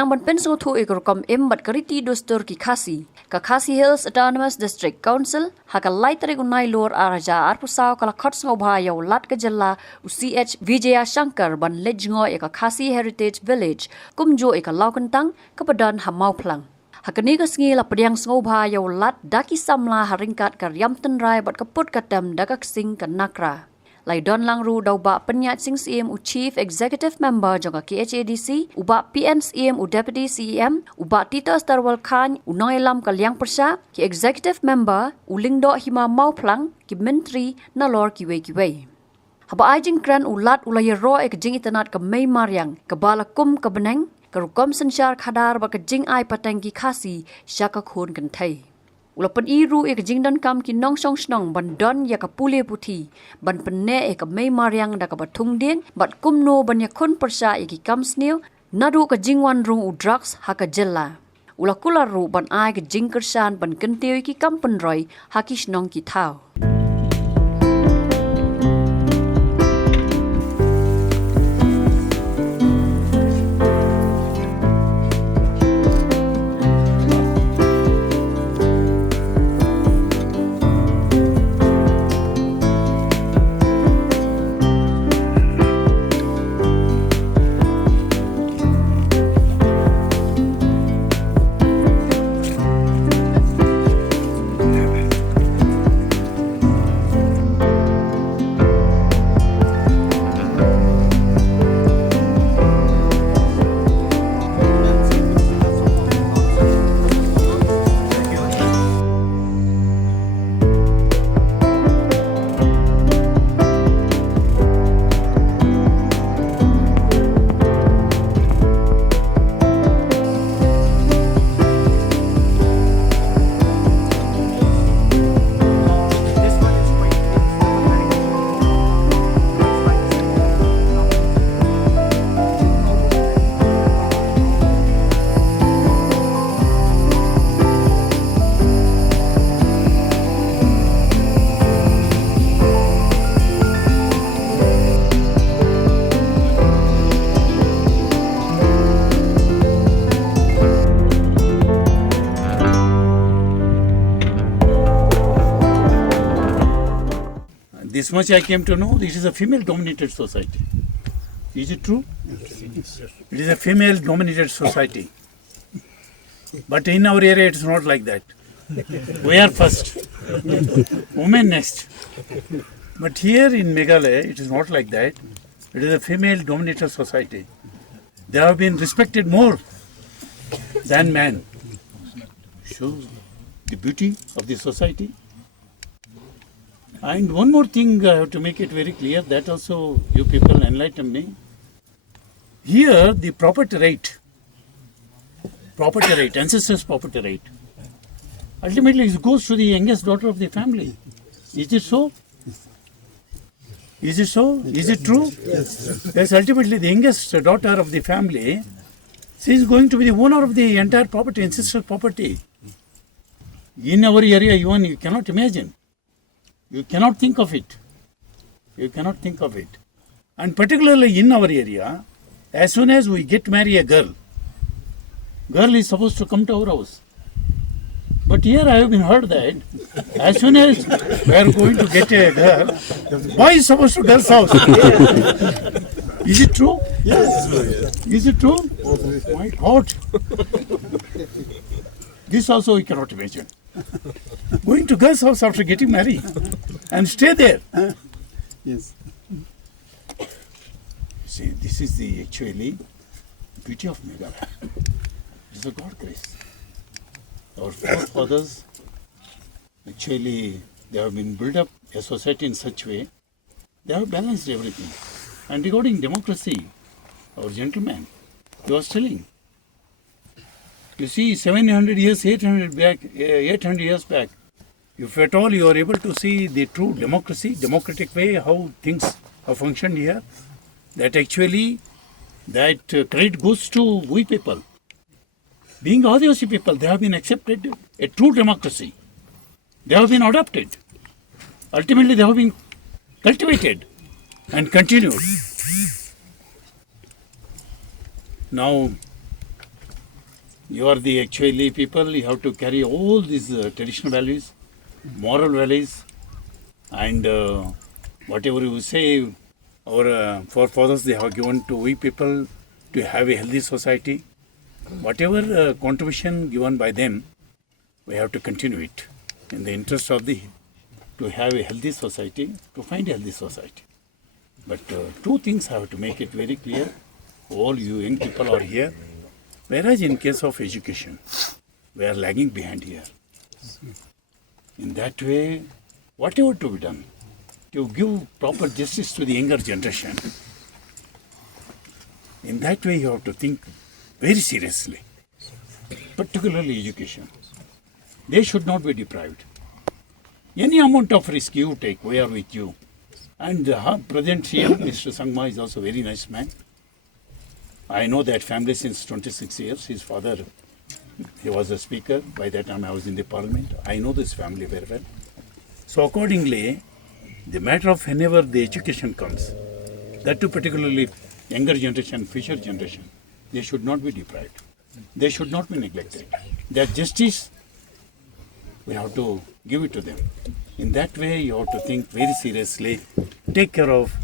nang ban pen so thu ikor em bat Riti Dustur ki Khasi ka Khasi Hills Autonomous District Council ha ka Leit gunai lor araja arpusau kala khot ngo bha yo lat ka jalla UCH Vijaya Shankar ban lejngo ka Khasi Heritage Village kumjo ka Kyntang ka padan hamau plang hakani ka sngi la padiang ngo bha yo lat daki samla haringkat ka yam tan rai bat ka put ka tam dakak sing ka nakra lai don lang ru dau ba penyat sing CM u Chief Executive Member jonga KHADC uba PN CM u Deputy CEM uba Tito Starwal Khan u noilam kalyang persha ki Executive Member u lingdo hima mau plang ki Menteri nalor kiwe haba ajing kran ulat ulay ro ek jing itanat ka may maryang ka bala kum ka beneng ka rukom sanchar khadar ba ka jing ai patang ki Khasi syaka khon kan thai ulapan iru ek jingdan kam ki nong song snong ban don ya ka pule puthi ban penne ek may maryang da ka bathung ding bat kumno ban ya khon persha ek kam sneu nadu ka jingwan rung u drugs ha ka jella ulakula ru ban ai ka jingkersan ban kenteu ki kam penroi ha ki snong ki thau This much I came to know, this is a female-dominated society. Is it true? It is a female-dominated society. But in our area, it's not like that. We are first. Women next. But here in Meghalaya, it is not like that. It is a female-dominated society. They have been respected more than men. Shows the beauty of the society. And one more thing, I have to make it very clear, that also you people enlighten me. Here, the property rate, ancestors' property rate, ultimately it goes to the youngest daughter of the family. Is it so? Is it so? Is it true? Yes, ultimately the youngest daughter of the family, she is going to be the owner of the entire property, ancestral property. In our area, even you cannot imagine. You cannot think of it. You cannot think of it. And particularly in our area, as soon as we get marry a girl is supposed to come to our house. But here I have been heard that as soon as we are going to get a girl, boy is supposed to girl's house. Is it true? Yes. Is it true? My God. This also we cannot imagine. Going to girl's house after getting married and stay there. Yes. See, this is the actually beauty of Meghalaya. It is a God grace. Our forefathers, actually, they have been built up a society in such way, they have balanced everything. And regarding democracy, our gentleman, he was telling, you see, 700 years, 800 years back, if at all you are able to see the true democracy, democratic way, how things have functioned here, that actually, that credit goes to we people. Being Adivasi people, they have been accepted a true democracy. They have been adopted. Ultimately, they have been cultivated and continued. Now, You are the actually people, you have to carry all these traditional values, moral values, and whatever you say, our forefathers, they have given to we people to have a healthy society. Whatever contribution given by them, we have to continue it in the interest of to have a healthy society, to find a healthy society. But two things I have to make it very clear. All you young people are here, whereas in case of education, we are lagging behind here. In that way, whatever to be done, to give proper justice to the younger generation, in that way you have to think very seriously, particularly education. They should not be deprived. Any amount of risk you take, we are with you. And President CM, Mr. Sangma, is also a very nice man. I know that family since 26 years. His father, he was a speaker. By that time I was in the parliament. I know this family very well. So accordingly, the matter of whenever the education comes, that too particularly younger generation, future generation, they should not be deprived. They should not be neglected. Their justice, we have to give it to them. In that way, you have to think very seriously, take care of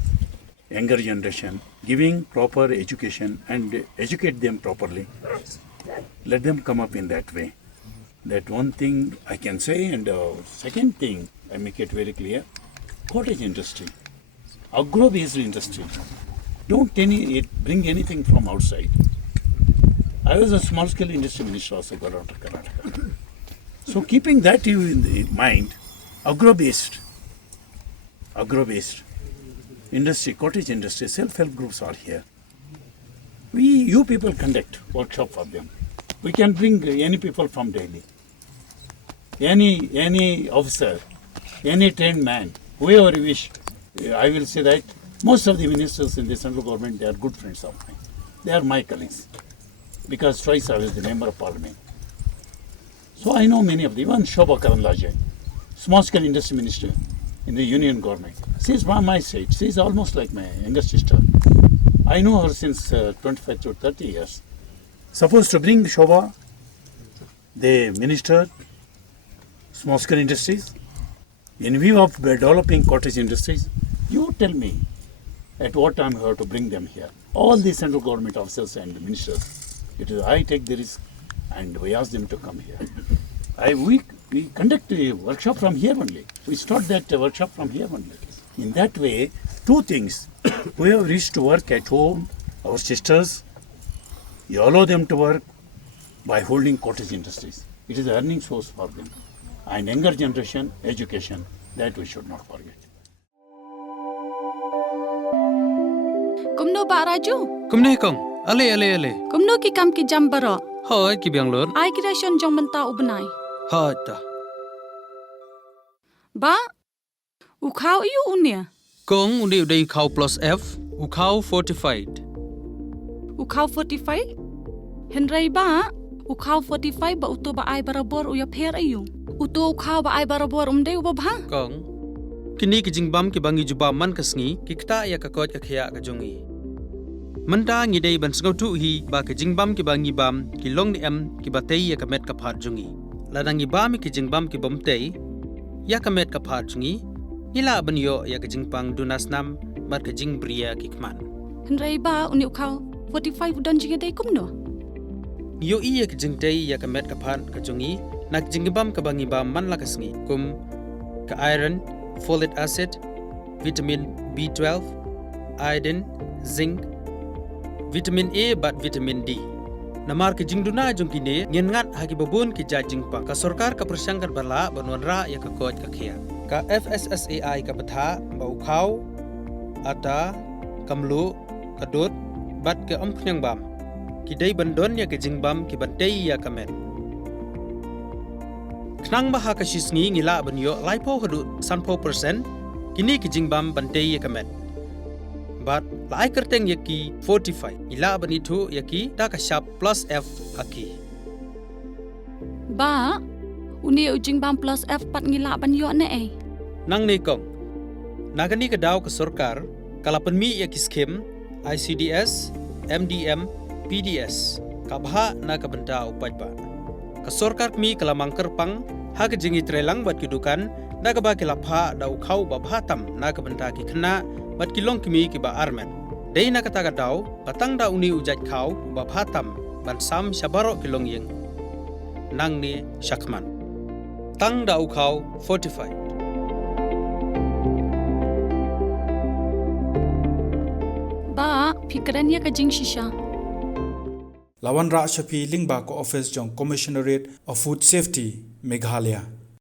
younger generation, giving proper education and educate them properly. Let them come up in that way. That one thing I can say, and second thing, I make it very clear, cottage industry, agro-based industry. Don't bring anything from outside. I was a small-scale industry minister also, Karnataka. So keeping that in mind, agro-based industry, cottage industry, self-help groups are here. You people conduct workshop for them. We can bring any people from Delhi, any officer, any trained man, whoever you wish. I will say that most of the ministers in the central government, they are good friends of mine. They are my colleagues, because twice I was the member of parliament. So I know many of them, even Shobha Karanlaje, small-scale industry minister in the union government. She is from my state. She is almost like my younger sister. I know her since 25 to 30 years. Supposed to bring Shobha, the minister, small-scale industries, in view of developing cottage industries. You tell me at what time you have to bring them here. All the central government officers and ministers, I take the risk and we ask them to come here. We conduct a workshop from here only. We start that workshop from here only. In that way, two things. We have reached to work at home, our sisters, you allow them to work by holding cottage industries. It is an earning source for them. And younger generation, education, that we should not forget. Kumno ba Raju? Kumne kong, ale. Kumno ki kam ki jam baro? Hoi ki biang lor. Ai ki ration jong menta ubnai. Hoi ta. Ba? Ukau iu unia? Kong undi udai ukau plus F, ukau fortified. Ukau 45? Henry ba? Ukau 45 ba uto ba ai barabor uya pher ayu? Uto ukau ba ai barabor umde ubabha? Kong, kini ki jingbam ki bangi juba man kasngi, ki kta ya kakot akhya ka jongi. Manta ngi dei ban sngau tu hi ba ki jingbam ki bangi bam ki long ni em ki batei ya kamet ka phat jongi. Ladangi bam ki jingbam ki bomtei ya kamet ka phat jongi. Nila ban yo ya ki jingpang dunas nam mat ka jingbria ki Kmen. Henry ba uni ukau 45 udan jinga dei kumno? Yo iya ki jingtei ya kamet ka phat ka jongi. Nak jingbam ka bangi bam man la kasngi kum ka iron, folic acid, vitamin B12, iodine, zinc, vitamin A bat vitamin D. Namar ke jingduna jongkine ngengat hagi babun ki jajingpa ka sarkar ka persangkar bala banwanra ya ka koj ka khia. Ka FSSAI ka batha ba ukhau ata kamlu kadut bat ke omkhnyang bam. Ki dei bandon ya ke jingbam ki bantei ya kamet. Knang baha ka shisngi ngila banyo laipo hadu sanpo percent kini ki jingbam bantei ya kamet. But lai kerteng yaki 45 ila banitu yaki ta ka sharp plus F haki. Ba, uni ujing bam plus F pat ngila banyo ne eh. Nang ni kong. Nagani ka daw ka sarkar kalapan mi yaki skim ICDS, MDM, PDS. kabha na kabenta upat ba ka sorkar mi kalamang kerpang ha ka jingi trelang bat kidukan da ka ba kilapha da ukhau ba bhatam na kabenta ki khna bat kilong kimi ki ba armen dei na kata ka daw patang da uni ujat khau ba bhatam ban sam shabaro kilong yeng nang ni shakman tang da ukhau 45 ba fikrannya ka jing shisha Lawan Ra Shafi Lingba ko office jong Commissionerate of Food Safety Meghalaya